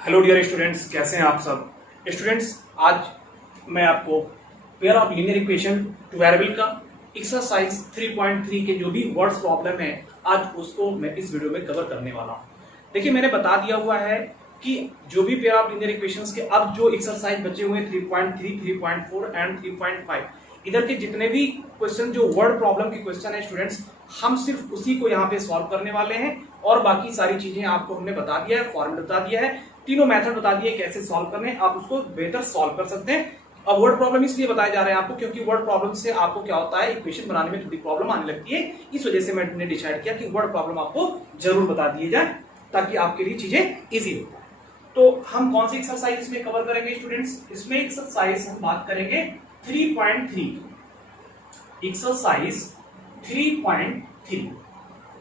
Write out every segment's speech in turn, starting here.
Hello dear students, कैसे हैं आप सब स्टूडेंट्स। आज मैं आपको pair of linear equation two variable का एक्सरसाइज 3.3 के जो भी वर्ड्स प्रॉब्लम है आज उसको मैं इस वीडियो में कवर करने वाला हूं। देखिए, मैंने बता दिया हुआ है कि जो भी पेयर ऑफ लीनियर इक्वेशंस के अब जो एक्सरसाइज बचे हुए हैं 3.3, 3.4 एंड 3.5, इधर के जितने भी क्वेश्चन जो वर्ड प्रॉब्लम के क्वेश्चन है स्टूडेंट्स, हम सिर्फ उसी को यहाँ पे सॉल्व करने वाले हैं और बाकी सारी चीजें आपको हमने बता दिया है, फॉर्मूला बता दिया है, तीनों मेथड बता दिए कैसे सॉल्व करने, आप उसको बेहतर सॉल्व कर सकते हैं। अब वर्ड प्रॉब्लम इसलिए बताया जा रहा है आपको क्योंकि वर्ड प्रॉब्लम से आपको क्या होता है, इक्वेशन बनाने में थोड़ी प्रॉब्लम आने लगती है। इस वजह से मैंने डिसाइड किया कि वर्ड प्रॉब्लम आपको जरूर बता दिए जाए ताकि आपके लिए चीजें इजी हो। तो हम कौन सी एक्सरसाइज इसमें कवर करेंगे स्टूडेंट्स? इसमें एक्सरसाइज हम बात करेंगे 3.3, एक्सरसाइज 3.3।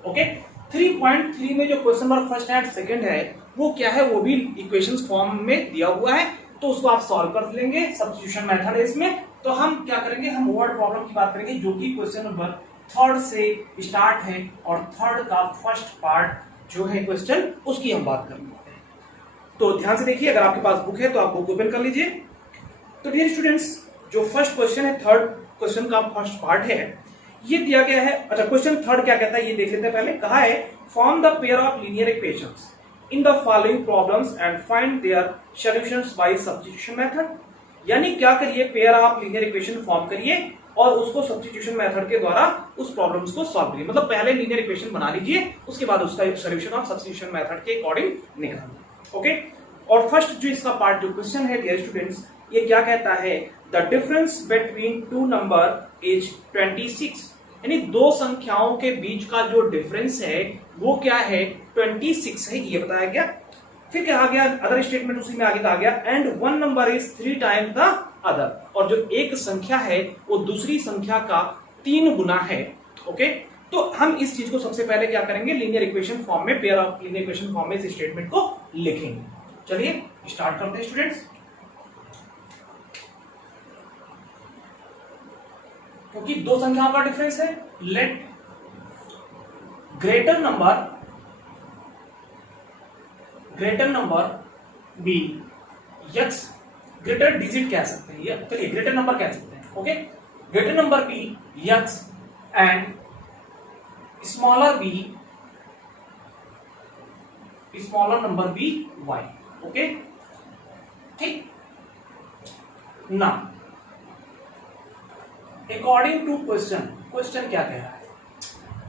ओके, 3.3 में जो question number first and second है वो क्या है, वो भी इक्वेशंस फॉर्म में दिया हुआ है, तो उसको आप सॉल्व कर लेंगे। सब्स्टिट्यूशन मेथड है इसमें। तो हम क्या करेंगे, हम वर्ड प्रॉब्लम की बात करेंगे जो कि क्वेश्चन नंबर थर्ड से स्टार्ट है और थर्ड का फर्स्ट पार्ट जो है क्वेश्चन उसकी हम बात करेंगे। तो ध्यान से देखिए, अगर आपके पास बुक है तो आप बुक ओपन कर लीजिए। तो डियर स्टूडेंट्स, जो फर्स्ट क्वेश्चन है, थर्ड क्वेश्चन का फर्स्ट पार्ट है, ये दिया गया है। अच्छा, क्वेश्चन थर्ड क्या कहता है ये देख लेते हैं पहले। कहा है form the pair of linear equations in the following problems and find their solutions by substitution method. यानी क्या करिए, pair of linear equation form करिए और उसको सब्स्टिट्यूशन मेथड के द्वारा उस प्रॉब्लम्स को सॉल्व करिए। मतलब पहले लीनियर इक्वेशन बना लीजिए, उसके बाद उसका सॉल्यूशन ऑफ सब्स्टिट्यूशन मेथड के अकॉर्डिंग निकालिए। ओके, और फर्स्ट जो इसका पार्ट जो क्वेश्चन है डियर स्टूडेंट्स, ये क्या कहता है, the difference between two number is 26। यानी दो संख्याओं के बीच का जो डिफरेंस है वो क्या है, 26 है, ये बताया गया। फिर क्या आ गया, अदर स्टेटमेंट उसी में आगे आ गया, and one number is 3 times the other. और जो एक संख्या है वो दूसरी संख्या का 3 गुना है। ओके, तो हम इस चीज को सबसे पहले क्या करेंगे, लीनियर इक्वेशन फॉर्म में, pair of linear equation form में इस स्टेटमेंट को लिखेंगे। चलिए स्टार्ट करते हैं स्टूडेंट्स। क्योंकि दो संख्याओं का डिफरेंस है, let greater number be x, greater digit कह सकते हैं, चलिए ग्रेटर नंबर कह सकते हैं। Okay, greater number be x and smaller number be y. Okay, ठीक ना, अकॉर्डिंग टू क्वेश्चन क्या कह रहा है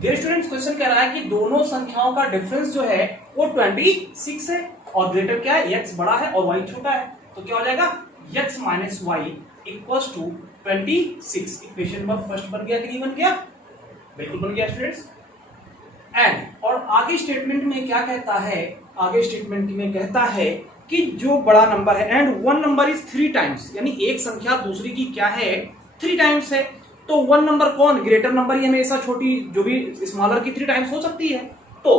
डियर स्टूडेंट्स, क्वेश्चन कह रहा है कि दोनों संख्याओं का डिफरेंस जो है वो 26 है और ग्रेटर क्या है, x बड़ा है और y छोटा है। तो क्या हो जाएगा, x minus y equals to 26। Equation number first बन गया कि नहीं बन गया? बिल्कुल बन गया स्टूडेंट्स। एंड और आगे स्टेटमेंट में क्या कहता है, आगे स्टेटमेंट में कहता है कि जो बड़ा नंबर है and one number is 3 times, यानी एक संख्या दूसरी की क्या है, 3 टाइम्स है। तो वन नंबर कौन, ग्रेटर नंबर ही हमेशा छोटी जो भी स्मॉलर की 3 टाइम्स हो सकती है। तो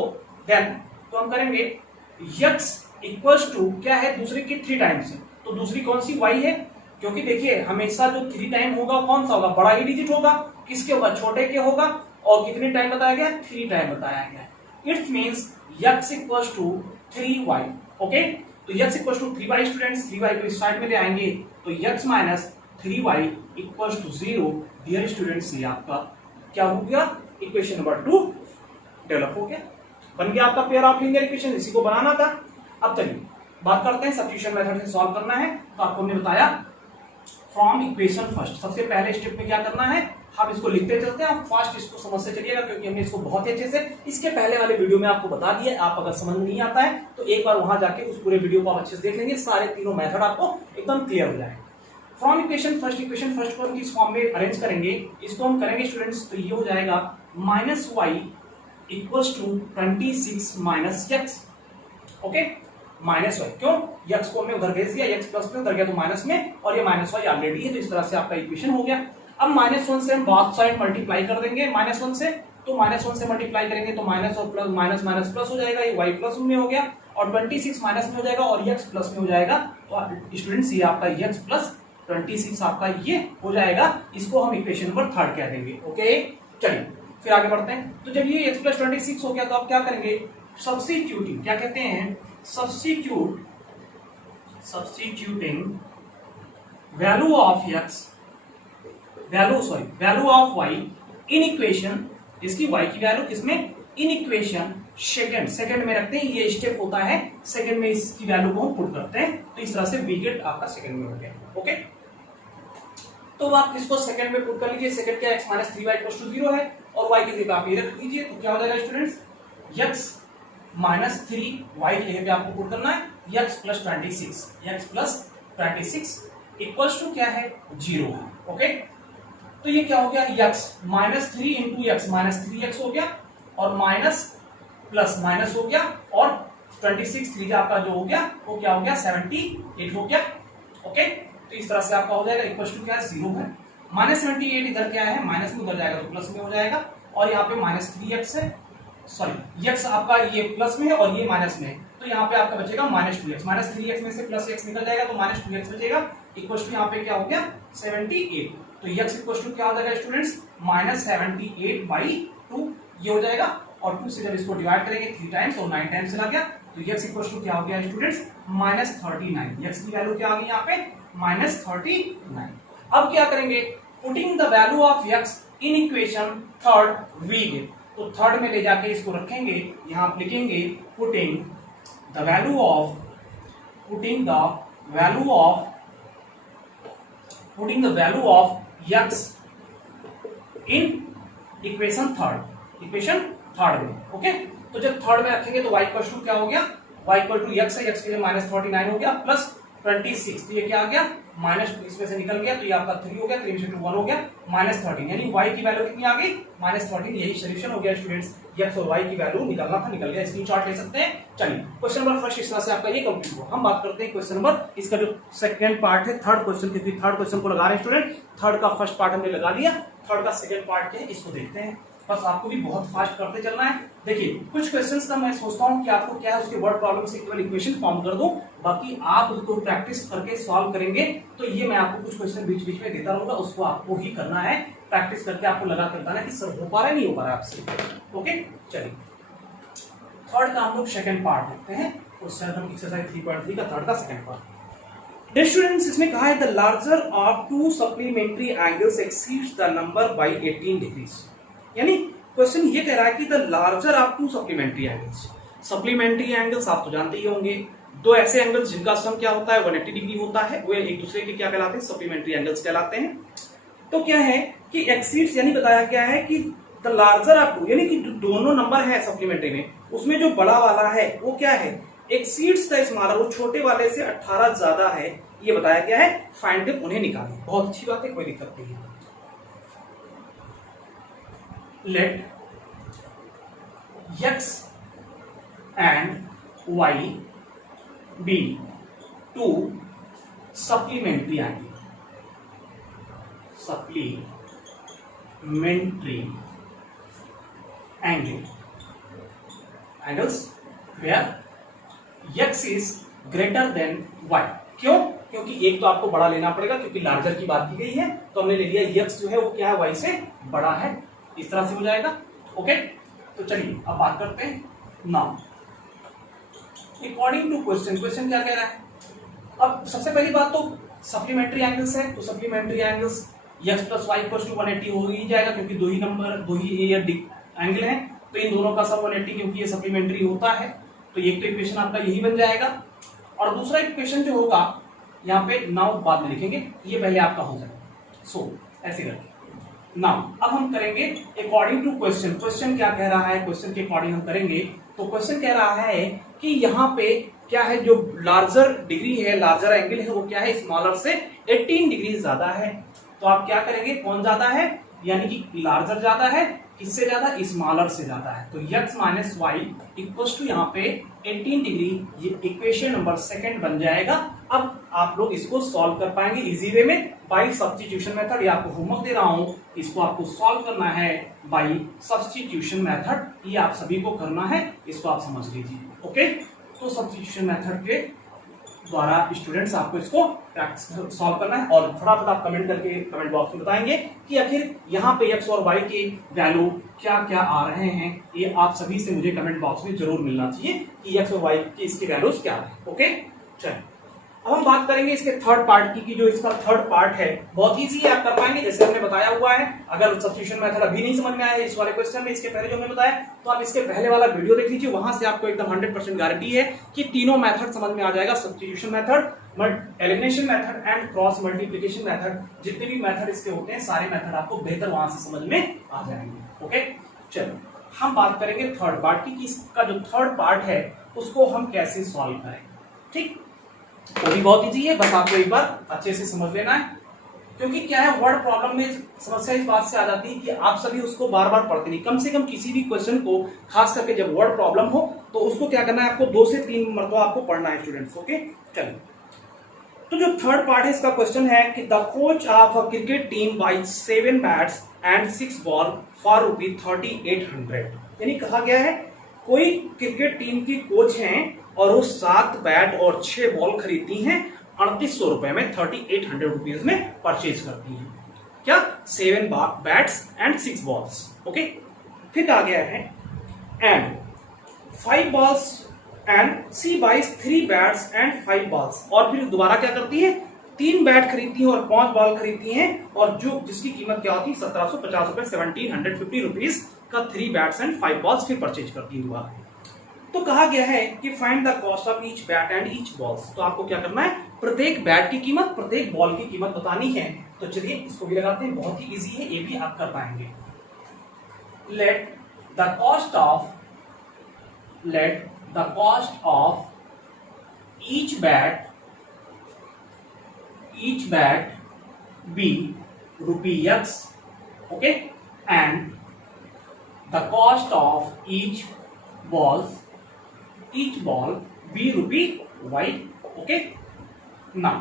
देन तो हम करेंगे x इक्वल्स टू क्या है, दूसरी की 3 टाइम्स है, तो दूसरी कौन सी y है। क्योंकि देखिए हमेशा जो 3 टाइम होगा कौन सा होगा, बड़ा ही डिजिट होगा। किसके होगा, छोटे के होगा। और कितने टाइम बताया गया, 3 टाइम बताया गया। It means x equals to 3y। Okay, तो x equals to 3y students, 3y को इस साइड में ले आएंगे तो x minus 3y equals to 0। Dear students, ये आपका क्या हो गया, इक्वेशन नंबर 2 डेवलप हो गया, बन गया आपका पेयर ऑफ लीनियर इक्वेशन। इसी को बनाना था। अब चलिए बात करते हैं, सब्स्टिट्यूशन मेथड से सॉल्व करना है। तो आपको हमने बताया फ्रॉम इक्वेशन फर्स्ट, सबसे पहले स्टेप में क्या करना है, हम इसको लिखते चलते हैं, आप फास्ट इसको समझते चलिएगा क्योंकि हमने इसको बहुत ही अच्छे से इसके पहले वाले वीडियो में आपको बता दिया। आप अगर समझ नहीं आता है तो एक बार वहां जाके उस पूरे वीडियो को आप अच्छे से देख लेंगे, सारे तीनों मेथड आपको एकदम क्लियर हो जाएंगे। फ्रॉम इक्वेशन फर्स्ट को हम किस फॉर्म में अरेंज करेंगे, इसको हम करेंगे स्टूडेंट्स, तो ये हो जाएगा minus y equals to 26 minus x. Okay, minus y क्यों, एक्स को हमने उधर भेज दिया, एक्स प्लस में उधर गया तो माइनस में, और ये माइनस वाई ऑलरेडी है, तो इस तरह से आपका इक्वेशन हो गया। अब -1 से हम बात साइड मल्टीप्लाई कर देंगे, -1 से, तो -1 से मल्टीप्लाई करेंगे तो माइनस और प्लस, माइनस माइनस प्लस हो जाएगा, ये y प्लस में हो गया और 26 माइनस में हो जाएगा और x प्लस में हो जाएगा। तो स्टूडेंट्स ये आपका x प्लस 26 आपका ये हो जाएगा, इसको हम इक्वेशन नंबर 3 कह देंगे। ओके, चलिए फिर आगे बढ़ते हैं। तो जब ये x प्लस 26 हो गया तो आप क्या करेंगे, सब्स्टिट्यूटिंग, क्या कहते हैं, substitute substituting value of x value of y in equation, इसकी y की वैल्यू किसमें, इन इक्वेशन सेकंड में रखते हैं। ये स्टेप होता है सेकंड में, इसकी वैल्यू को हम पुट करते हैं। तो इस तरह से वी गेट आपका सेकंड में हो गया। ओके, तो आप इसको सेकंड में पुट कर लीजिए। सेकंड क्या, x minus 3y equal to 0 है और y की जगह आप ये रख दीजिए। तो क्या हो जाएगा स्टूडेंट्स, x माइनस 3y की जगह पे आपको पुट करना है x प्लस 26 इक्वल टू क्या है, 0 है। ओके, तो ये क्या हो गया, x minus 3 into x minus 3x हो गया और माइनस प्लस माइनस हो गया और 26 3 आपका जो हो गया वो क्या हो गया, 78 हो गया। ओके, तो इस तरह से आपका हो जाएगा इक्वल टू क्या है, 0 है। माइनस 78 इधर क्या है, माइनस में उधर जाएगा तो प्लस में हो जाएगा और यहाँ पे माइनस 3x है, सॉरी x आपका ये प्लस में है और ये माइनस में है, तो यहाँ पे आपका बचेगा माइनस 2x। माइनस 3x में से प्लस x निकल जाएगा तो माइनस 2x बचेगा इक्वल टू यहाँ पे क्या हो गया, 78। तो x इक्वल टू क्या हो जाएगा स्टूडेंट्स, माइनस 78/2 ये हो जाएगा। और 2 से जब इसको डिवाइड करेंगे 3 टाइम्स और 9 टाइम्स चला गया तो x इक्वल टू क्या हो गया स्टूडेंट्स, माइनस 39। x की वैल्यू क्या आ गई यहाँ पे, माइनस 39। अब क्या करेंगे, putting the value of x in equation third we get. तो थर्ड में ले जाके इसको रखेंगे, यहां आप लिखेंगे putting the value of x in equation third में। ओके, तो जब थर्ड में रखेंगे तो y इक्वल टू क्या हो गया, y इक्वल टू x है, x के लिए माइनस 39 हो गया प्लस 26, तो ये क्या आ गया, माइनस 2 इसमें से निकल गया तो ये आपका 3 हो गया, 3 में से 2 1 हो गया, माइनस 13, यानी y की वैल्यू कितनी आ गई, माइनस 13। यही सोल्यूशन हो गया स्टूडेंट्स, x और y की वैल्यू निकलना था, निकल गया। स्क्रीनशॉट ले सकते हैं। चलिए क्वेश्चन नंबर फर्स्ट इस तरह से आपका ये कंप्लीट हुआ। हम बात करते हैं क्वेश्चन नंबर, इसका जो सेकंड पार्ट है, थर्ड क्वेश्चन, क्योंकि थर्ड क्वेश्चन को लगा रहे हैं स्टूडेंट, थर्ड का फर्स्ट पार्ट हमने लगा दिया, थर्ड का सेकंड पार्ट क्या है इसको देखते हैं। बस आपको भी बहुत फास्ट करते चलना है। देखिए कुछ क्वेश्चंस का मैं सोचता हूं कि आपको क्या है उसके वर्ड प्रॉब्लम से केवल इक्वेशन फॉर्म कर दूं, बाकी आप उसको प्रैक्टिस करके सॉल्व करेंगे। तो ये मैं आपको कुछ क्वेश्चन बीच बीच में देता रहूंगा, उसको आपको ही करना है, प्रैक्टिस करके आपको लगा कर बताना कि सर हो पा रहा है नहीं हो पा रहा है आपसे। ओके, चलिए थर्ड का हम लोग सेकंड पार्ट देखते हैं, क्वेश्चन एक्सरसाइज 3.3 का थर्ड का सेकंड पार्ट। डियर स्टूडेंट्स, इसमें कहा है the larger of to supplementary angles exceeds the number by 18 degrees. यानी क्वेश्चन ये कह रहा है कि the larger of to supplementary angles. Supplementary angles आप तो जानते ही होंगे, दो ऐसे एंगल्स जिनका सम क्या होता है 180 डिग्री होता है, वो एक दूसरे के क्या कहलाते हैं, सप्लीमेंट्री एंगल्स कहलाते हैं। तो क्या है कि एक्सीड्स, यानी बताया गया है कि द लार्जर ऑफ टू, यानी कि दोनों नंबर है सप्लीमेंट्री में, उसमें जो बड़ा वाला है वो क्या है, एक्सीड्स द स्मॉलर, वो छोटे वाले से 18 ज्यादा है, ये बताया गया है। फाइंड उन्हें निकालें। बहुत अच्छी बात है, कोई दिक्कत नहीं है। Let x and y be two supplementary angles where x is greater than y। क्यों? क्योंकि एक तो आपको बड़ा लेना पड़ेगा, क्योंकि लार्जर की बात की गई है, तो हमने ले लिया x जो है वो क्या है, y से बड़ा है। इस तरह से हो जाएगा। ओके, तो चलिए अब बात करते हैं। नाउ अकॉर्डिंग टू क्वेश्चन क्या कह रहा है। अब सबसे पहली बात तो सप्लीमेंट्री एंगल्स है, तो supplementary angles x plus y equal to 180 हो ही जाएगा, क्योंकि दो ही एंगल है, तो इन दोनों का सब 180, क्योंकि ये सप्लीमेंट्री होता है। तो एक तो इक्वेशन आपका यही बन जाएगा, और दूसरा इक्वेशन जो होगा यहाँ पे नाउ बाद में लिखेंगे, ये पहले आपका हो जाएगा। सो ऐसे करके नाउ अब हम करेंगे अकॉर्डिंग टू क्वेश्चन क्या कह रहा है, क्वेश्चन के अकॉर्डिंग हम करेंगे। तो क्वेश्चन कह रहा है कि यहाँ पे क्या है, जो लार्जर डिग्री है, लार्जर एंगल है, वो क्या है, स्मॉलर से 18 डिग्री ज्यादा है। तो आप क्या करेंगे, कौन ज्यादा है, यानी कि लार्जर ज्यादा है, किससे ज्यादा, स्मॉलर से ज्यादा है। तो x minus y equal to यहाँ पे 18 डिग्री, ये इक्वेशन नंबर सेकंड बन जाएगा। अब आप लोग इसको सॉल्व कर पाएंगे इजी वे में बाई सब्स्टिट्यूशन मेथड। ये आपको होमवर्क दे रहा हूं, इसको आपको सॉल्व करना है बाई सब्स्टिट्यूशन मेथड। ये आप सभी को करना है, इसको आप समझ लीजिए। ओके, तो सब्स्टिट्यूशन मेथड के द्वारा स्टूडेंट्स आपको इसको प्रैक्टिस सॉल्व करना है, और फटाफट आप कमेंट करके कमेंट बॉक्स में बताएंगे कि आखिर यहाँ पे x और y के वैल्यू क्या क्या आ रहे हैं। ये आप सभी से मुझे कमेंट बॉक्स में जरूर मिलना चाहिए कि x और y के इसके वैल्यूज क्या है। ओके, चलिए अब हम बात करेंगे इसके थर्ड पार्ट की, जो इसका थर्ड पार्ट है बहुत इजी है, आप कर पाएंगे जैसे हमने बताया हुआ है। अगर सब्स्टिट्यूशन मेथड अभी नहीं समझ में आया है इस वाले क्वेश्चन में, इसके पहले जो मैंने बताया, तो आप इसके पहले वाला वीडियो देख लीजिए, वहां से आपको एकदम 100% गारंटी है कि तीनों मेथड समझ में आ जाएगा। Substitution method, elimination method and cross multiplication method, जितने भी मेथड इसके होते हैं सारे मेथड आपको बेहतर वहां से समझ में आ जाएंगे। ओके, चलो हम बात करेंगे थर्ड पार्ट की, कि इसका जो थर्ड पार्ट है उसको हम कैसे सॉल्व करें। ठीक, वो भी बहुत इजी है, बस आपको एक बार अच्छे से समझ लेना है, क्योंकि क्या है वर्ड प्रॉब्लम में समस्या इस बात से आ जाती है कि आप सभी उसको बार बार पढ़ते नहीं। कम से कम किसी भी क्वेश्चन को, खास करके जब वर्ड प्रॉब्लम हो, तो उसको क्या करना है, आपको 2 से 3 मरतबा आपको पढ़ना है स्टूडेंट्स। ओके, चलिए, तो जो थर्ड पार्ट है इसका क्वेश्चन है कि the coach of a cricket team buy 7 bats and 6 ball for ₹3800। यानी कहा गया है कोई क्रिकेट टीम की कोच हैं और वो 7 बैट और 6 बॉल खरीदती हैं 3800 रुपए में, 3800 रुपीज में परचेज करती हैं। क्या? 7 बैट्स एंड 6 बॉल्स। ओके, फिर कहा गया है and 5 balls and she buys 3 bats and 5 balls. और फिर दोबारा क्या करती है, 3 बैट खरीदती हैं और 5 बॉल खरीदती हैं, और जो जिसकी कीमत क्या होती है 1750 रुपए, 1750 रुपीज का 3 बैट्स एंड 5 बॉल्स फिर परचेज करती है दोबारा। तो कहा गया है कि find the cost of each bat and each balls. तो आपको क्या करना है, प्रत्येक बैट की कीमत, प्रत्येक बॉल की कीमत बतानी है। तो चलिए इसको भी लगाते हैं, बहुत ही इजी है, ये भी आप कर पाएंगे। Let the cost of each bat be ₹X, okay, and the cost of each ball be ₹Y, okay. Now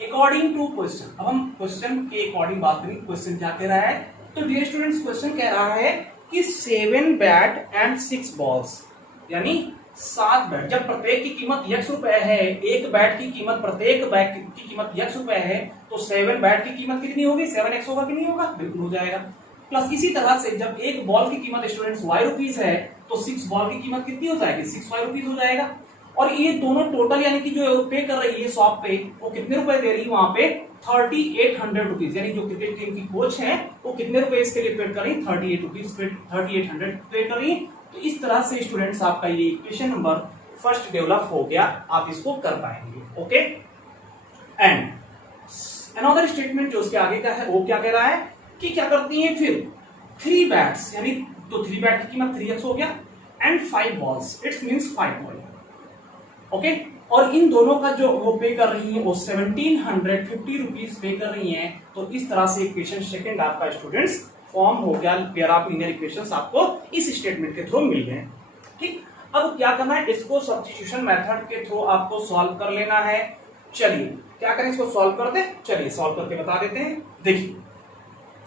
according to question, अब हम क्वेश्चन के अकॉर्डिंग बात करेंगे, क्वेश्चन क्या कह रहा है। तो डियर स्टूडेंट्स, क्वेश्चन कह रहा है कि 7 बैट एंड 6 बॉल्स, यानी 7 बैट, जब प्रत्येक की कीमत X रुपए है, एक बैट की कीमत, प्रत्येक बैट की कीमत X रुपए है, तो 7 बैट की कीमत कितनी होगी, 7X होगा कि नहीं होगा, बिल्कुल हो जाएगा। प्लस इसी तरह से जब एक बॉल की कीमत स्टूडेंट्स Y रुपीज है, तो 6 बॉल की कीमत कितनी हो जाएगी, 6Y रुपीज हो जाएगा। और ये दोनों टोटल, यानी कि जो पे कर रही है शॉप पे, वो कितने रुपए दे रही है वहां पे, 3800 रुपीज। यानी जो क्रिकेट टीम की कोच है वो कितने रुपए इसके लिए पे कर रही है, 3800 पे कर रही है। तो इस तरह से स्टूडेंट्स आपका ये इक्वेशन नंबर फर्स्ट डेवलप हो गया, आप इसको कर पाएंगे। ओके, एंड अनदर स्टेटमेंट जो उसके आगे का है वो क्या कह रहा है कि क्या करती है फिर 3 बैट्स, यानी तो 3 बैट की कीमत 3X हो गया, and 5 balls, it's means 5 ball. Okay, और इन दोनों का जो वो पे कर रही है वो 1750 रुपीज पे कर रही हैं। तो इस तरह से इक्वेशन सेकंड आपका स्टूडेंट्स फॉर्म हो गया, पेयर ऑफ लीनियर इक्वेशंस आपको इस स्टेटमेंट के थ्रू मिल गए। ठीक, अब क्या करना है, इसको सब्स्टिट्यूशन मेथड के थ्रू आपको सॉल्व कर लेना है। चलिए क्या करें, इसको सॉल्व कर दे, चलिए सॉल्व करके बता देते हैं। देखिए,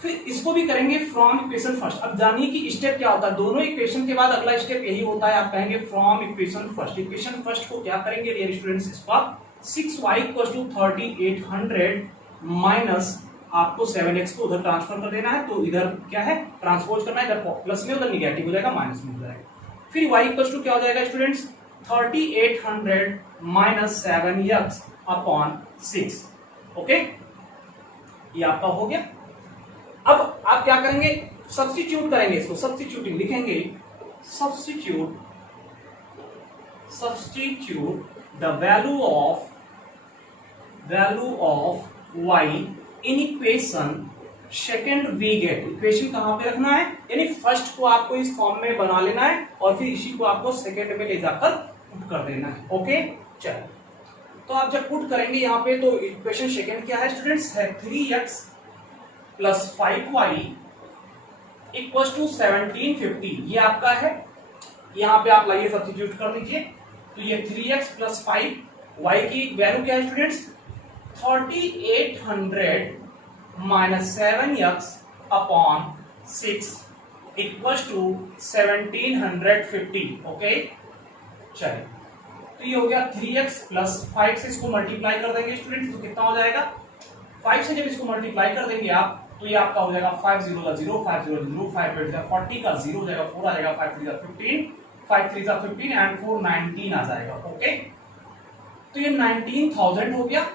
फिर इसको भी करेंगे फ्रॉम इक्वेशन फर्स्ट। अब जानिए कि स्टेप क्या होता है, दोनों इक्वेशन के बाद अगला स्टेप यही होता है, आप कहेंगे from equation first. Equation first को क्या करेंगे डियर स्टूडेंट्स, इसको आप 6y = 3800 माइनस आपको 7x को उधर ट्रांसफर कर देना है, तो इधर क्या है, ट्रांसपोज करना है, इधर प्लस में, उधर निगेटिव हो जाएगा, माइनस में हो जाएगा। फिर y = क्या हो जाएगा students, 3800 minus 7x upon 6। Okay, ये आपका हो गया। अब आप क्या करेंगे, सब्स्टिट्यूट करेंगे, इसको सब्स्टिट्यूटिंग लिखेंगे, substitute the value of y in equation second we get. Equation कहां पे रखना है, यानी फर्स्ट को आपको इस फॉर्म में बना लेना है और फिर इसी को आपको सेकंड में ले जाकर पुट कर देना है। ओके, चलो, तो आप जब पुट करेंगे यहाँ पे, तो इक्वेशन सेकंड क्या है स्टूडेंट्स, है 3x + 5y = 1750। ये आपका है, यहाँ पे आप लाइए सब्स्टिट्यूट कर लीजिए, तो ये 3x + 5y की वैल्यू क्या है students, 3800 minus 7x upon 6 = 1750। Okay, चलिए, तो ये हो गया 3x + 5 से इसको मल्टीप्लाई कर देंगे स्टूडेंट्स, तो कितना हो जाएगा, 5 से जब इसको मल्टीप्लाई कर देंगे आप, तो ये आपका हो जाएगा 5 0 का 0, 5 0 0, 5 8 40 का 0 हो जाएगा, 4 आ जाएगा, 5 3 15, 5 3 15 एंड 4 19 आ जाएगा। ओके, तो ये 19,000 हो गया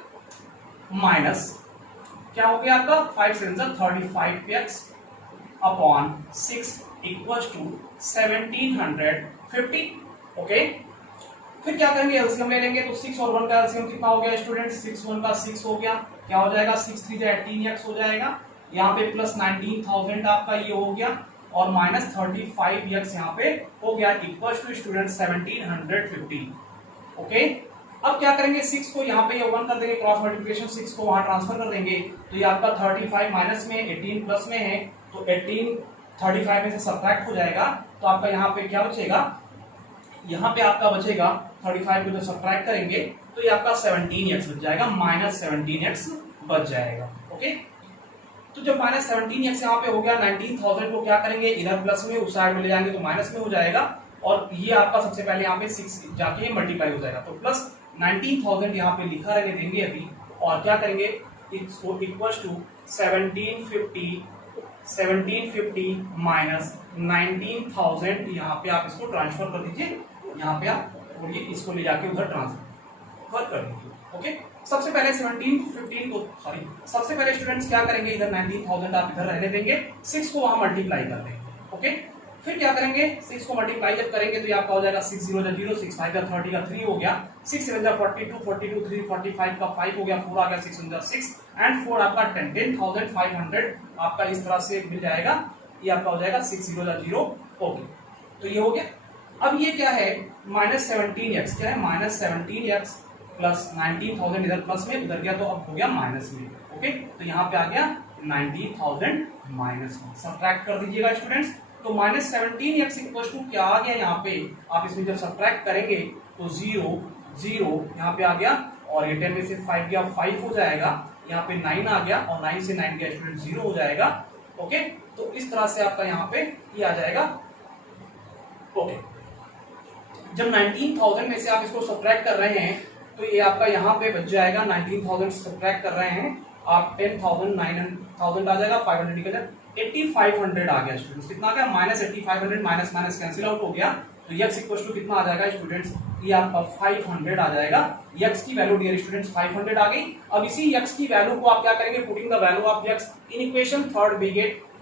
माइनस क्या हो गया आपका 5 7 35x upon 6 equals to 1750। Okay, फिर क्या करेंगे, एलसीएम ले लेंगे। तो 6 और 1 का एलसीएम कितना हो गया स्टूडेंट, 6 1 का 6 हो गया, क्या हो जाएगा 6 3 18x हो जाएगा, यहाँ पे प्लस 19,000 आपका ये हो गया और माइनस 35x यहाँ पे हो गया इक्वल्स टू स्टूडेंट 1750। ओके, अब क्या करेंगे, 6 को यहाँ पे ये 1 कर देंगे, क्रॉस मल्टीप्लिकेशन 6 को वहां ट्रांसफर कर देंगे। तो ये आपका 35 माइनस में 18 प्लस में है, तो 18 35 में से सब्ट्रैक्ट हो जाएगा। तो आपका यहाँ पे क्या बचेगा, यहाँ पे आपका बचेगा 35 को जो सब्ट्रैक्ट करेंगे तो ये आपका 17x बच जाएगा, माइनस 17x बच जाएगा। ओके, तो जब माइनस 17x यहाँ पे हो गया, 19,000 को क्या करेंगे, इधर प्लस में उस साइड में ले जाएंगे तो माइनस में हो जाएगा और ये आपका सबसे पहले यहाँ पे 6 जाके मल्टीप्लाई हो जाएगा। तो प्लस 19,000 यहाँ पे लिखा रहने देंगे अभी और क्या करेंगे, इसको इक्वल्स टू 1750 माइनस 19,000 यहाँ पे आप इसको ट्रांसफर कर दीजिए, यहाँ पे आप और ये इसको ले जाके उधर ट्रांसफर कर दीजिए। ओके, सबसे पहले सबसे पहले स्टूडेंट्स क्या करेंगे, इधर 19,000 आप इधर रहने देंगे, 6 को वहां मल्टीप्लाई कर देंगे। ओके, फिर क्या करेंगे, 6 को मल्टीप्लाई जब करेंगे तो ये आपका हो जाएगा 6 0 0 6 5 30 का 3 हो गया, 6 7 42 42 3 45 का 5 हो गया, 4 आ गया 6 6 एंड 4 आपका 10,500 आपका इस तरह से मिल जाएगा, ये आपका हो जाएगा 6 0 0। ओके, तो ये हो गया। अब ये क्या है, माइनस 17x, क्या है माइनस 17x प्लस 19,000 इधर प्लस में उधर गया तो अब हो गया माइनस में। ओके, तो यहाँ पे आ गया 19,000 माइनस में, सब्ट्रैक्ट कर दीजिएगा स्टूडेंट्स। तो माइनस 17x इक्वल टू क्या आ गया, यहाँ पे आप इसमें जब सब्ट्रैक्ट करेंगे तो 0 0 यहाँ पे आ गया और ये 10 में से 5 गया 5 हो जाएगा, यहाँ पे 9 आ गया और 9 से 9 गया स्टूडेंट 0 हो जाएगा। ओके, तो इस तरह से आपका यहाँ पे ये आ जाएगा। ओके, जब 19,000 में से आप इसको सब्ट्रैक्ट कर रहे हैं तो ये आपका यहाँ पे बच जाएगा, 19,000 सब्ट्रैक्ट कर रहे हैं आप 10,000 9,000 आ जाएगा, 500 निकल जाएगा, 8,500 आ गया स्टूडेंट्स, कितना आ गया minus 8,500 minus minus cancel out हो गया, तो x इक्वल टू कितना आ जाएगा स्टूडेंट्स, ये आपका 500 आ जाएगा। x की वैल्यू डियर स्टूडेंट्स 500 आ गई। अब इसी x की वैल्यू को आप क्या करेंगे, putting the value of x in equation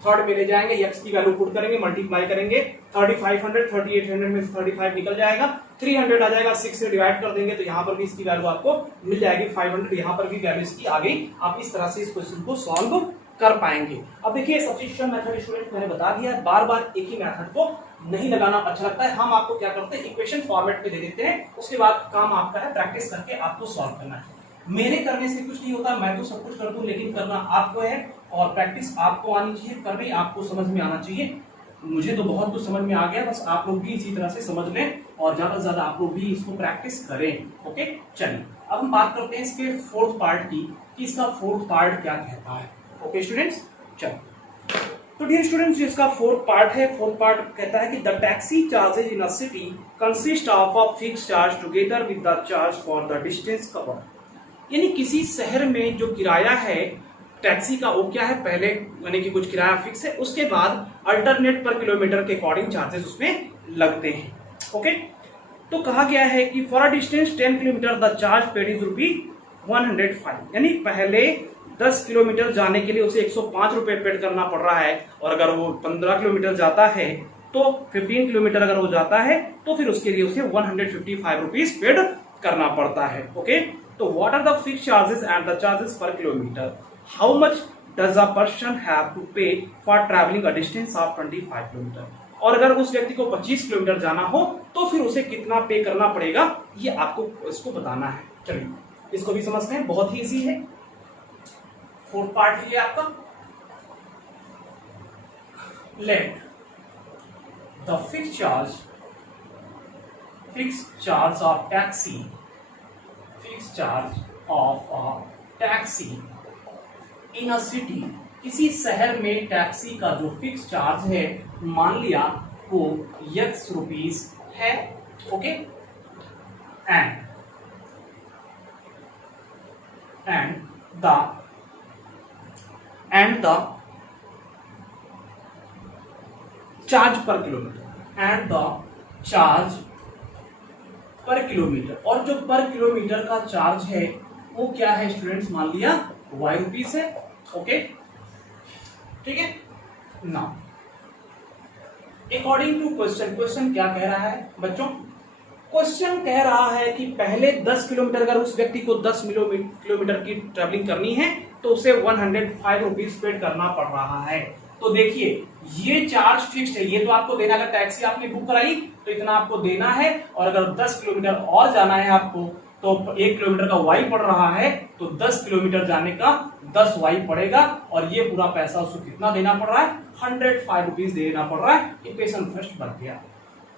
third में ले जाएंगे, x की वैल्यू पुट करेंगे, मल्टीप्लाई करेंगे, 3,500 3,800 में से 35 निकल जाएगा, 300 आ जाएगा, 6 से डिवाइड कर देंगे तो यहाँ पर भी इसकी वैल्यू आपको मिल जाएगी 500, यहाँ पर भी वैल्यू इसकी आ गई। आप इस तरह से इस क्वेश्चन को सॉल्व कर पाएंगे। अब देखिए सब्स्टिट्यूशन मेथड स्टूडेंट मैंने बता दिया है, बार बार एक ही मेथड को नहीं लगाना अच्छा लगता है, हम आपको क्या करते हैं इक्वेशन फॉर्मेट पे दे देते हैं, उसके बाद काम आपका है प्रैक्टिस करके आपको सॉल्व करना है। मेरे करने से कुछ नहीं होता, मैं तो सब कुछ कर दूं, लेकिन करना आपको है और प्रैक्टिस आपको आनी चाहिए, करनी आपको समझ में आना चाहिए। मुझे तो बहुत कुछ समझ में आ गया, बस आप लोग भी इसी तरह से समझ लें और ज्यादा से ज्यादा आप लोग भी इसको प्रैक्टिस करें। ओके, चलिए अब हम बात करते हैं इसके फोर्थ पार्ट की, कि इसका फोर्थ पार्ट क्या कहता है। ओके स्टूडेंट्स, चलो तो डियर स्टूडेंट्स जिसका फोर्थ पार्ट है, फोर्थ पार्ट कहता है कि the taxi charges in a city consist of a fixed charge together with the charge for the distance covered. यानी किसी शहर में जो किराया है टैक्सी का वो क्या है, पहले यानी कि कुछ किराया फिक्स है, उसके बाद अल्टरनेट पर किलोमीटर के अकॉर्डिंग चार्जेस उसमें लगते हैं। ओके, तो कहा गया है कि for a distance 10 kilometre the charge paid is ₹105, यानी पहले 10 किलोमीटर जाने के लिए उसे 105 रुपए पेड करना पड़ रहा है, और अगर वो 15 किलोमीटर जाता है तो 15 किलोमीटर अगर वो जाता है तो फिर उसके लिए उसे 155 रुपीज पेड करना पड़ता है। ओके, तो what are the fixed charges and the charges per kilometre, how much does a person have to pay for travelling a distance of 25 kilometre, और अगर उस व्यक्ति को 25 किलोमीटर जाना हो तो फिर उसे कितना पे करना पड़ेगा, ये आपको इसको बताना है। चलिए इसको भी समझते हैं, बहुत ही इजी है। फोर्थ पार्ट है आपका, let the fixed charge of taxi in a city, किसी शहर में टैक्सी का जो फिक्स चार्ज है मान लिया वो x रुपीस है। ओके, एंड द चार्ज पर किलोमीटर, पर किलोमीटर, और जो पर किलोमीटर का चार्ज है वो क्या है स्टूडेंट्स, मान लिया y रुपीस है। ओके ठीक है ना। अकॉर्डिंग टू क्वेश्चन, क्वेश्चन क्या कह रहा है बच्चों, क्वेश्चन कह रहा है कि पहले 10 किलोमीटर, अगर उस व्यक्ति को 10 किलोमीटर की ट्रैवलिंग करनी है तो उसे 105 रुपीज पेड करना पड़ रहा है। तो देखिए ये चार्ज फिक्स्ड है, ये तो आपको देना, अगर टैक्सी आपने बुक कराई तो इतना आपको देना है, और अगर 10 किलोमीटर और जाना है आपको तो 1 किलोमीटर का वाई पड़ रहा है, तो 10 किलोमीटर जाने का 10 वाई पड़ेगा, और ये पूरा पैसा उसको कितना देना पड़ रहा है, 105 रुपीज देना पड़ रहा है। इक्वेशन फर्स्ट बन गया।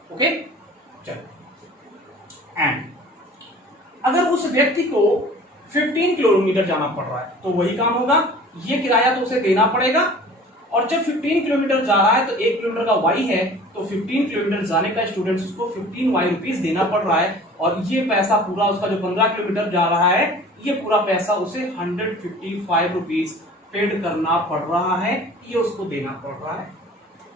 ओके चलो, एंड अगर उस व्यक्ति को 15 किलोमीटर जाना पड़ रहा है तो वही काम होगा, ये किराया तो उसे देना पड़ेगा, और जब 15 किलोमीटर जा रहा है तो 1 किलोमीटर का वाई है, तो 15 किलोमीटर जाने का स्टूडेंट्स उसको 15 वाई रुपीज देना पड़ रहा है, और ये पैसा पूरा उसका जो 15 किलोमीटर जा रहा है ये पूरा पैसा उसे 155 रुपीज पेड करना पड़ रहा है, ये उसको देना पड़ रहा है।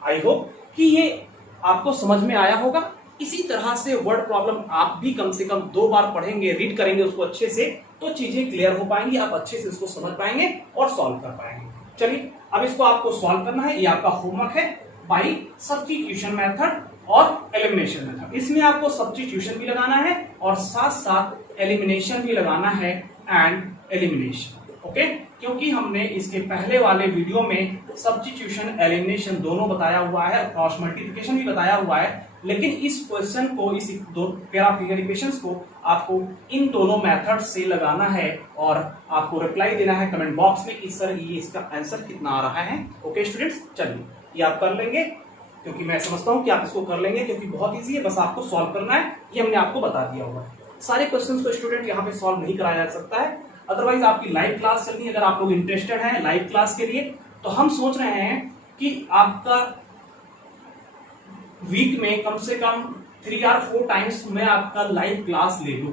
आई होप कि ये आपको समझ में आया होगा। इसी तरह से वर्ड प्रॉब्लम आप भी कम से कम 2 बार पढ़ेंगे, रीड करेंगे उसको अच्छे से, तो चीजें क्लियर हो पाएंगी, आप अच्छे से इसको समझ पाएंगे और सॉल्व कर पाएंगे। चलिए अब इसको आपको सॉल्व करना है, ये आपका होमवर्क है बाय सब्स्टिट्यूशन मेथड और एलिमिनेशन मेथड। इसमें आपको सब्स्टिट्यूशन भी लगाना है और साथ साथ एलिमिनेशन भी लगाना है, एंड एलिमिनेशन। ओके, क्योंकि हमने इसके पहले वाले वीडियो में सब्स्टिट्यूशन एलिमिनेशन दोनों बताया हुआ है, क्रॉस मल्टीप्लिकेशन भी बताया हुआ है, लेकिन इस क्वेश्चन को, इस दो पैरा फिगर इक्वेशंस को आपको इन दोनों मेथड से लगाना है, और आपको रिप्लाई देना है कमेंट बॉक्स में कि सर ये इसका आंसर कितना आ रहा है। ओके स्टूडेंट्स, चलिए ये आप कर लेंगे, क्योंकि मैं समझता हूं कि आप इसको कर लेंगे, क्योंकि बहुत इजी है, बस आपको सॉल्व करना है, ये हमने आपको बता दिया हुआ है। सारे क्वेश्चंस को स्टूडेंट यहाँ पे सॉल्व नहीं कराया जा सकता है, अदरवाइज आपकी लाइव क्लास चलनी है। अगर आप लोग इंटरेस्टेड हैं लाइव क्लास के लिए, तो हम सोच रहे हैं कि आपका वीक में कम से कम 3 or 4 टाइम्स मैं आपका लाइव क्लास ले लूं।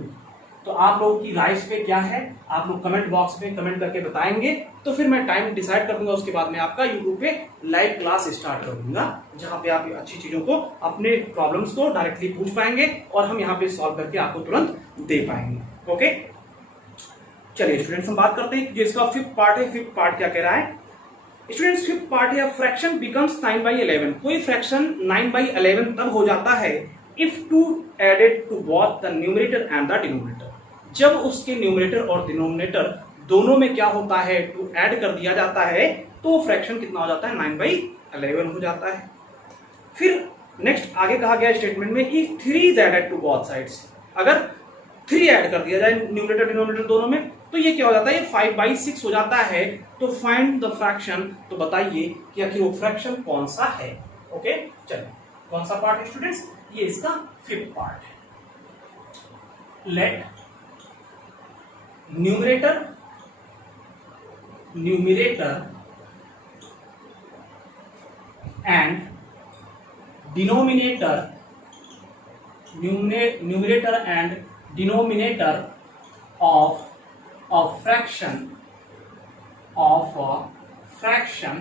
तो आप लोगों की राय पे क्या है, आप लोग कमेंट बॉक्स में कमेंट करके बताएंगे, तो फिर मैं टाइम डिसाइड कर दूंगा, उसके बाद मैं आपका यूट्यूब पे लाइव क्लास स्टार्ट कर दूंगा, जहां पे आप अच्छी चीजों को, अपने प्रॉब्लम्स को डायरेक्टली पूछ पाएंगे और हम यहाँ पे सॉल्व करके आपको तुरंत दे पाएंगे। ओके चलिए स्टूडेंट्स, हम बात करते हैं जो इसका 5th पार्ट है। 5th पार्ट क्या कह रहा है स्टूडेंट्स, 5th पार्ट है फ्रैक्शन बिकम्स 9/11। कोई फ्रैक्शन 9/11 तब हो जाता है if 2 added to both the numerator and the denominator. जब उसके न्यूमरेटर और डिनोमिनेटर दोनों में क्या होता है, 2 ऐड कर दिया जाता है, तो फ्रैक्शन कितना हो जाता है, 9/11 हो जाता है। फिर नेक्स्ट आगे कहा गया स्टेटमेंट में, if 3 is added to both sides, अगर 3 ऐड कर दिया जाए न्यूमरेटर डिनोमिनेटर दोनों में, तो ये क्या हो जाता है, ये 5/6 हो जाता है। तो फाइंड द फ्रैक्शन, तो बताइए कि आखिर वो फ्रैक्शन कौन सा है। ओके चलिए, कौन सा पार्ट है स्टूडेंट्स, ये इसका 5th पार्ट है। Let numerator and denominator of a fraction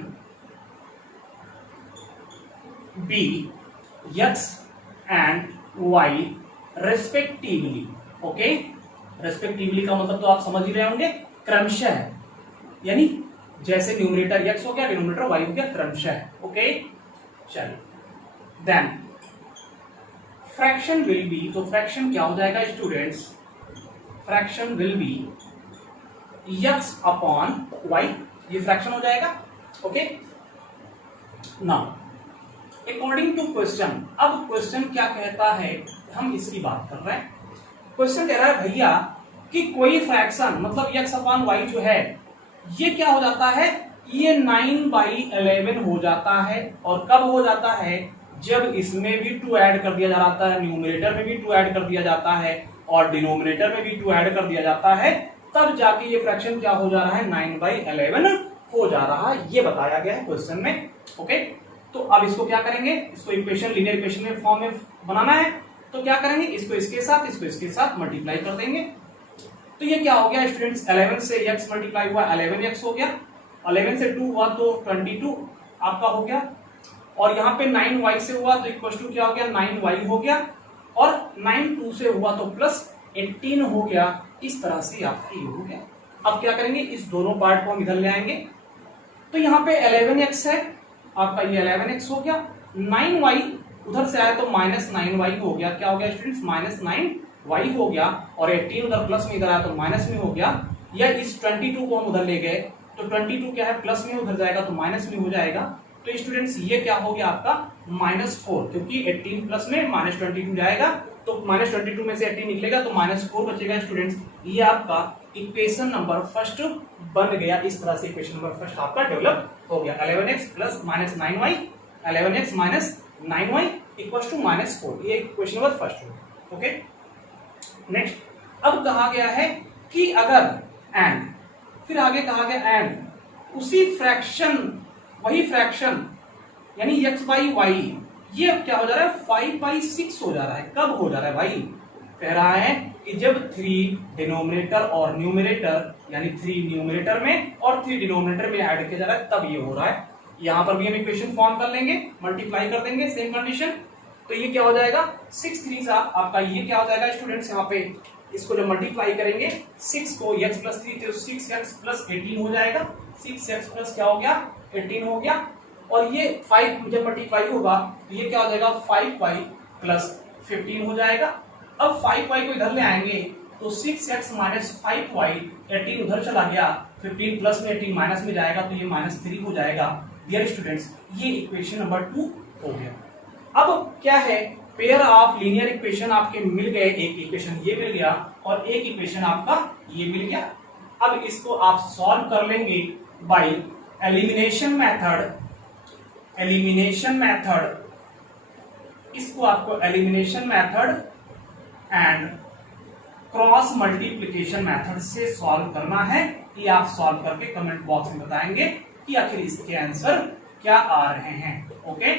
be x and y respectively। Okay, respectively का मतलब तो आप समझ ही रहे होंगे, क्रमशः, यानी जैसे न्यूमरेटर x हो गया, डिनोमिनेटर y हो गया, क्रमशः। ओके चलिए, देन फ्रैक्शन विल बी, तो फ्रैक्शन क्या हो जाएगा students, fraction will be x upon y, ये फ्रैक्शन हो जाएगा। Okay now according to question, अब क्वेश्चन क्या कहता है, हम इसकी बात कर रहे हैं। क्वेश्चन कह रहा है भैया कि कोई फ्रैक्शन मतलब x अपॉन y जो है, ये क्या हो जाता है, ये 9/11 हो जाता है। और कब हो जाता है, जब इसमें भी 2 ऐड कर दिया जाता है, न्यूमरेटर में भी 2 ऐड कर दिया जाता है और डिनोमिनेटर में भी 2 ऐड कर दिया जाता है, तब जाके ये फ्रैक्शन क्या हो जा रहा है, 9/11 हो जा रहा है, ये बताया गया है क्वेश्चन में। ओके, तो अब इसको क्या करेंगे, इसको इक्वेशन, लीनियर इक्वेशन में फॉर्म में बनाना है, तो क्या करेंगे, इसको इसके साथ मल्टीप्लाई कर देंगे। तो ये क्या हो गया स्टूडेंट्स, 11 से x मल्टीप्लाई हुआ, 11x हो गया, 11 से 2 हुआ तो 22 आपका हो गया, और यहाँ पे 9y से हुआ तो इक्वल टू क्या हो गया, 9y हो गया। और 9 2 से हुआ तो प्लस 18 हो गया। इस तरह से आपका ये हो गया। अब क्या करेंगे, इस दोनों पार्ट को हम इधर ले आएंगे। तो यहाँ पे 11x है आपका, ये 11x हो गया। 9y उधर से आया तो माइनस 9y हो गया। क्या हो गया स्टूडेंट्स, माइनस 9y हो गया। और 18 उधर प्लस में, इधर आया तो माइनस में हो गया। या इस 22 को हम उधर ले गए तो 22 क्या है, प्लस में, उधर जाएगा तो माइनस में हो जाएगा। तो स्टूडेंट्स ये क्या हो गया आपका, -4, क्योंकि 18 प्लस में -22 जाएगा तो -22 में से 18 निकलेगा तो -4 बचेगा। स्टूडेंट्स ये आपका इक्वेशन नंबर फर्स्ट बन गया। इस तरह से इक्वेशन नंबर फर्स्ट आपका डेवलप हो गया। 11x plus -9y, 11x minus 9y equal to -4, ये इक्वेशन नंबर फर्स्ट हो। ओके, नेक्स्ट अब कहा गया है कि अगर एंड, फिर आगे कहा गया एंड उसी फ्रैक्शन, वही फ्रैक्शन यानी x बाई वाई, ये अब क्या हो जा रहा है, 5/6 हो जा रहा है। कब हो जा रहा है भाई, कह रहा है कि जब 3 डिनोमिनेटर और न्यूमरेटर, यानी 3 न्यूमरेटर में और 3 डिनोमिनेटर में ऐड किया जा रहा है, तब ये हो रहा है। यहां पर भी हम इक्वेशन फॉर्म कर लेंगे, मल्टीप्लाई कर देंगे, सेम कंडीशन। तो ये क्या हो जाएगा, 6 3 आपका, ये क्या हो जाएगा स्टूडेंट्स, यहाँ पे इसको जब मल्टीप्लाई करेंगे 6 को x प्लस 3 तो 6x प्लस 18 हो जाएगा। 6x प्लस क्या हो गया, 18 हो गया। और ये 5 जब मल्टीप्लाई होगा तो ये क्या हो जाएगा, 5y प्लस 15 हो जाएगा। अब 5y को इधर ले आएंगे तो 6x माइनस 5y, 18 उधर चला गया, 15 प्लस में 18 माइनस में जाएगा तो ये -3 हो जाएगा। डियर स्टूडेंट्स ये इक्वेशन नंबर 2 हो गया। अब क्या है, पेयर ऑफ लीनियर इक्वेशन आपके मिल गए, एक इक्वेशन ये मिल गया और एक इक्वेशन आपका ये मिल गया। अब इसको आप सॉल्व कर लेंगे by elimination method. Elimination method, इसको आपको elimination method and cross multiplication method से सॉल्व करना है। ये आप सॉल्व करके कमेंट बॉक्स में बताएंगे कि आखिर इसके आंसर क्या आ रहे हैं। ओके,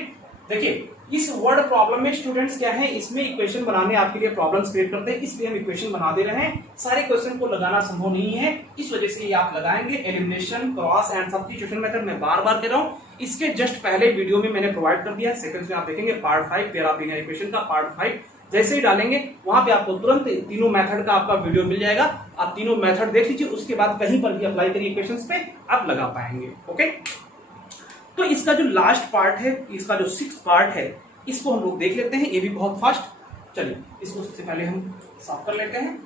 देखिए इस वर्ड प्रॉब्लम में स्टूडेंट्स क्या है, इसमें इक्वेशन बनाने आपके लिए प्रॉब्लम्स क्रिएट करते हैं, इसलिए हम इक्वेशन बना दे रहे हैं। सारे क्वेश्चन को लगाना संभव नहीं है, इस वजह से ये आप लगाएंगे। Elimination, cross and substitution method मैं बार बार कह रहा हूं, इसके जस्ट पहले वीडियो में मैंने प्रोवाइड कर दिया है। सेकंड्स में आप देखेंगे part 5 pair of linear equation का पार्ट 5 जैसे ही डालेंगे वहां पे आपको तुरंत तीनों मेथड का आपका वीडियो मिल जाएगा। आप तीनों मेथड देख लीजिए, उसके बाद कहीं पर भी अप्लाई करिए इक्वेशंस पे, आप लगा पाएंगे। ओके, तो इसका जो लास्ट पार्ट है, इसका जो 6th पार्ट है, इसको हम लोग देख लेते हैं। ये भी बहुत फास्ट, चलिए इसको सबसे पहले हम साफ कर लेते हैं।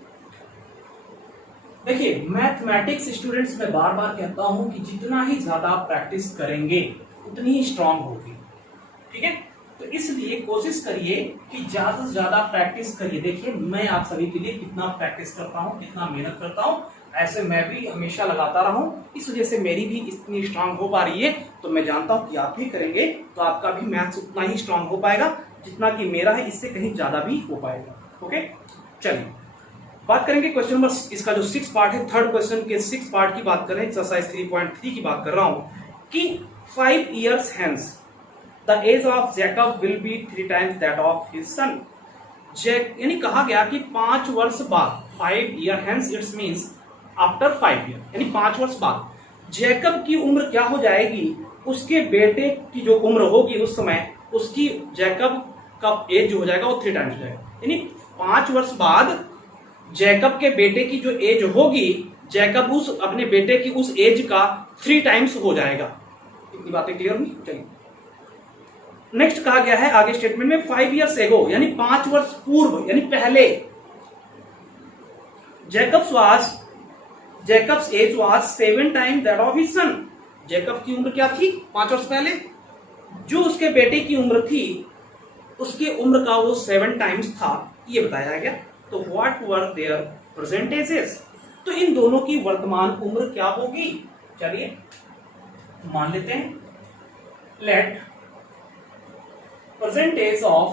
देखिए मैथमेटिक्स स्टूडेंट्स मैं बार बार कहता हूं कि जितना ही ज्यादा प्रैक्टिस करेंगे उतनी ही स्ट्रांग होगी, ठीक है। तो इसलिए कोशिश करिए कि ज्यादा से ज्यादा प्रैक्टिस करिए। देखिए मैं आप सभी के लिए कितना प्रैक्टिस करता हूं, कितना मेहनत करता हूं, ऐसे मैं भी हमेशा लगाता रहा हूं। इस वजह से मेरी भी इतनी स्ट्रांग हो पा रही है। तो मैं जानता हूं कि आप भी करेंगे तो आपका भी मैथ्स उतना ही स्ट्रांग हो पाएगा जितना कि मेरा है, इससे कहीं ज्यादा भी हो पाएगा। ओके, चलिए बात करेंगे क्वेश्चन नंबर, इसका जो 6th पार्ट है, 3rd क्वेश्चन के 6th पार्ट की बात करें, एक्सरसाइज 3.3 की बात कर रहा हूं कि 5 years hence the age of Jacob will be 3 times that of his son। यानी कहा गया कि 5 वर्ष बाद, 5 year hence it's means after 5 year, यानी 5 वर्ष बाद जैकब की उम्र क्या हो जाएगी, उसके बेटे की जो उम्र होगी उस समय, उसकी जैकब का एज जो हो जाएगा वो 3 टाइम्स हो जाएगा। यानी 5 वर्ष बाद जैकब के बेटे की जो एज होगी, जैकब उस अपने बेटे की उस एज का 3 टाइम्स हो जाएगा। इतनी बातें क्लियर हुई। चलिए नेक्स्ट कहा गया है आगे स्टेटमेंट में 5 years ago, यानी 5 वर्ष पूर्व, यानी पहले, Jacob's age was 7 times that of his son। Jacob की उम्र क्या थी 5 वर्ष पहले, जो उसके बेटे की उम्र थी उसकी उम्र का वो 7 टाइम्स था, ये बताया गया। तो what were there present ages, तो इन दोनों की वर्तमान उम्र क्या होगी। चलिए मान लेते हैं, late present age of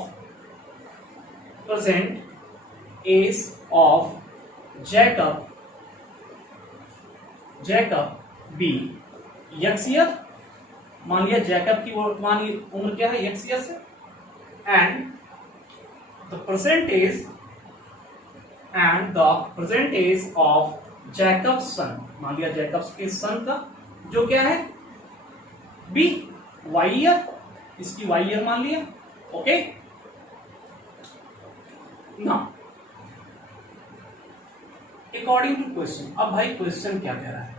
Jacob be x year। मान लिया जैकब की वर्तमान उम्र क्या है, x years है। and the present age of Jacob's son, मान लिया जैकब के सन का जो क्या है b y year, इसकी y year मान लिया। ओके, ना। अकॉर्डिंग टू क्वेश्चन, अब भाई क्वेश्चन क्या कह रहा है?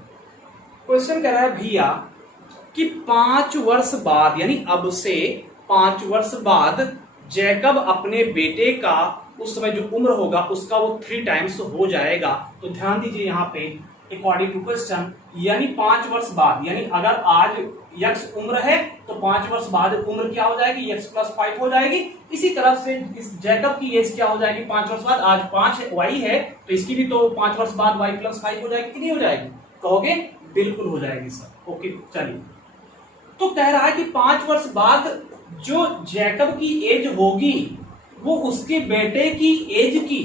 क्वेश्चन कह रहा है भैया कि 5 वर्ष बाद, यानी अब से 5 वर्ष बाद जैकब अपने बेटे का उस समय जो उम्र होगा उसका वो 3 टाइम्स हो जाएगा। तो ध्यान दीजिए यहाँ पे अकॉर्डिंग टू क्वेश्चन, यानी 5 वर्ष बाद, यानी अगर आज यक्स उम्र है तो 5 वर्ष बाद उम्र क्या हो जाएगी? यक्स प्लस 5 हो जाएगी। इसी तरह से इस जैकब की एज क्या हो जाएगी? 5 वर्ष बाद, आज 5 वाई है तो इसकी भी तो 5 वर्ष बाद वाई प्लस 5 हो जाएगी। कितनी हो जाएगी कहोगे? बिल्कुल हो जाएगी सर। ओके चलिए, तो कह रहा है कि 5 वर्ष बाद जो जैकब की एज होगी वो उसके बेटे की एज की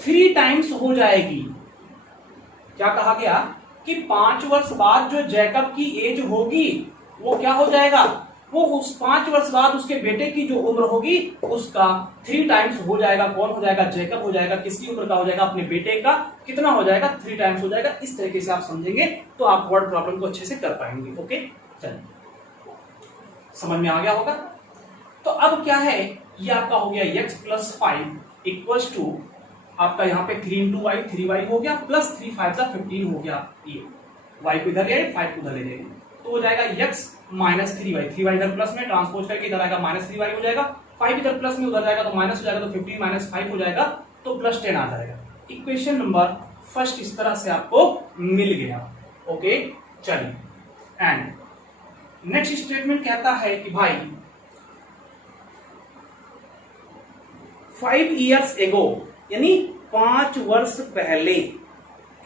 3 टाइम्स हो जाएगी। क्या कहा गया कि 5 वर्ष बाद जो जैकब की एज होगी वो क्या हो जाएगा? वो उस 5 वर्ष बाद उसके बेटे की जो उम्र होगी उसका 3 टाइम्स हो जाएगा। कौन हो जाएगा? जैकब हो जाएगा। किसकी उम्र का हो जाएगा? अपने बेटे का। कितना हो जाएगा? 3 टाइम्स हो जाएगा। इस तरीके से आप समझेंगे तो आप वर्ड प्रॉब्लम को अच्छे से कर पाएंगे। ओके चलिए, समझ में आ गया होगा। तो अब क्या है, ये आपका हो गया x प्लस 5 इक्वल्स टू आपका यहाँ पे 3 इंटू वाई 3y हो गया प्लस 3 5 15 हो गया। ये y को इधर ले आए, 5 को उधर ले जाएंगे तो हो जाएगा x माइनस 3y इधर प्लस में ट्रांसपोज करके इधर आएगा माइनस 3y हो जाएगा, 5 इधर प्लस में उधर जाएगा तो माइनस हो जाएगा, तो 15 माइनस 5 हो जाएगा तो प्लस 10 आ जाएगा। इक्वेशन नंबर फर्स्ट इस तरह से आपको मिल गया। ओके चलिए, एंड नेक्स्ट स्टेटमेंट कहता है कि भाई 5 years ago, यानी 5 वर्ष पहले,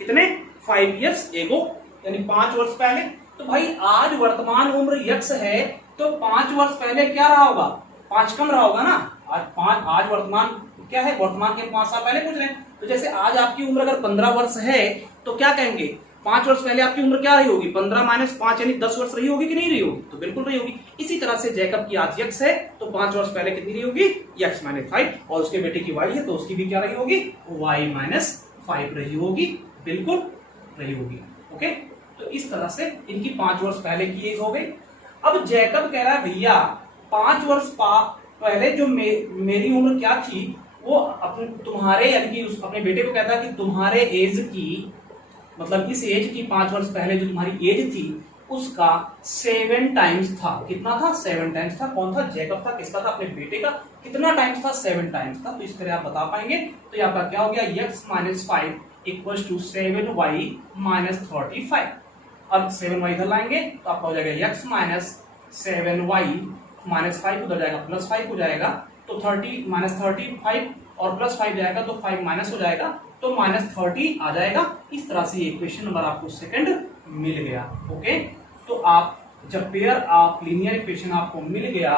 कितने? 5 years ago यानी 5 वर्ष पहले। तो भाई आज वर्तमान उम्र यक्स है तो 5 वर्ष पहले क्या रहा होगा? 5 कम रहा होगा ना। आज वर्तमान क्या है? वर्तमान के 5 साल पहले पूछ रहे हैं। तो जैसे आज आपकी उम्र अगर 15 वर्ष है तो क्या कहेंगे? 5 वर्ष पहले आपकी उम्र क्या रही होगी? 15 माइनस 5 यानी 10 वर्ष रही होगी कि नहीं रही होगी? तो बिल्कुल रही होगी। इसी तरह से जैकब की आज यक्स है तो 5 वर्ष पहले कितनी रही होगी? यक्स माइनस 5, और उसके बेटे की वाई है तो उसकी भी क्या रही होगी? वाई माइनस 5 रही होगी। बिल्कुल रही होगी। ओके, तो इस तरह से इनकी 5 वर्ष पहले की एज हो गई। अब जैकब कह रहा है भैया 5 वर्ष पहले जो मेरी उम्र क्या थी वो अपने तुम्हारे, यानी कि अपने बेटे को कहता है कि तुम्हारे एज की, मतलब इस एज की 5 वर्ष पहले जो तुम्हारी एज थी उसका 7 टाइम्स था। कितना था? 7 टाइम्स था। कौन था? जैकब था। किसका था? अपने बेटे का। कितना टाइम्स था? 7 टाइम्स था। तो इस तरह आप बता पाएंगे। तो यहाँ पर क्या हो गया? x minus 5 equal to 7y minus 35। अब 7y इधर लाएंगे तो आपका हो जाएगा x माइनस 7y माइनस 5 उधर जाएगा प्लस 5 हो जाएगा, तो 30 माइनस 35 और प्लस 5 जाएगा तो 5 माइनस हो जाएगा तो माइनस 30 आ जाएगा। इस तरह से इक्वेशन नंबर आपको सेकंड मिल गया। ओके, तो आप जब पेयर ऑफ लीनियर इक्वेशन आपको मिल गया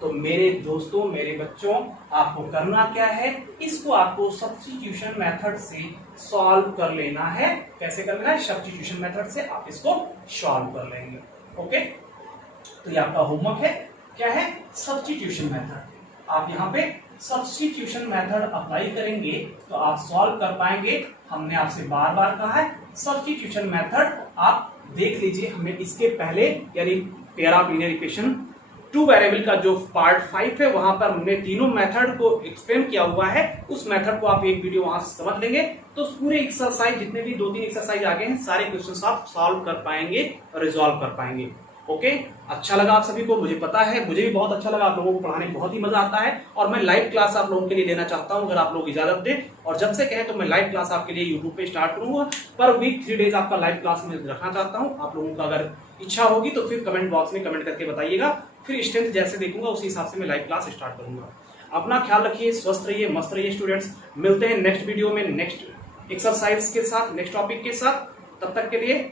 तो मेरे दोस्तों, मेरे बच्चों, आपको करना क्या है? इसको आपको सब्स्टिट्यूशन मेथड से सॉल्व कर लेना है। कैसे करना है? सब्स्टिट्यूशन मेथड से आप इसको सॉल्व कर लेंगे। ओके, तो ये आपका होमवर्क है। क्या है? Substitution method. आप यहाँ पे सब्स्टिट्यूशन मेथड अप्लाई करेंगे तो आप सॉल्व कर पाएंगे। हमने आपसे बार बार कहा है सब्स्टिट्यूशन मेथड आप देख लीजिए। हमने इसके पहले यानी pair of linear equation 2 variable का जो पार्ट 5 है वहां पर हमने तीनों मेथड को एक्सप्लेन किया हुआ है। उस मेथड को आप एक वीडियो वहां से समझ लेंगे तो पूरे एक्सरसाइज, जितने भी 2-3 एक्सरसाइज आगे हैं, सारे क्वेश्चन आप सॉल्व कर पाएंगे और रिजॉल्व कर पाएंगे। ओके, अच्छा लगा आप सभी को? मुझे पता है, मुझे भी बहुत अच्छा लगा। आप लोगों को पढ़ाने में बहुत ही मजा आता है और मैं लाइव क्लास आप लोगों के लिए लेना चाहता हूं, अगर आप लोग इजाजत दें। और जब से कहें तो मैं लाइव क्लास आपके लिए यूट्यूब पे स्टार्ट करूंगा। पर वीक 3 डेज आपका लाइव क्लास में रखना चाहता हूं। आप लोगों का अगर इच्छा होगी तो फिर कमेंट बॉक्स में कमेंट करके बताइएगा। फिर स्ट्रेंथ जैसे देखूंगा उसी हिसाब से मैं लाइव क्लास स्टार्ट करूंगा। अपना ख्याल रखिए, स्वस्थ रहिए, मस्त रहिए स्टूडेंट्स। मिलते हैं नेक्स्ट वीडियो में नेक्स्ट एक्सरसाइज के साथ, नेक्स्ट टॉपिक के साथ। तब तक के लिए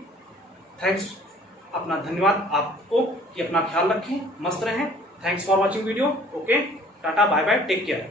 थैंक्स, अपना धन्यवाद आपको कि अपना ख्याल रखें, मस्त रहें। Thanks for watching video. Okay, tata, bye bye, take care.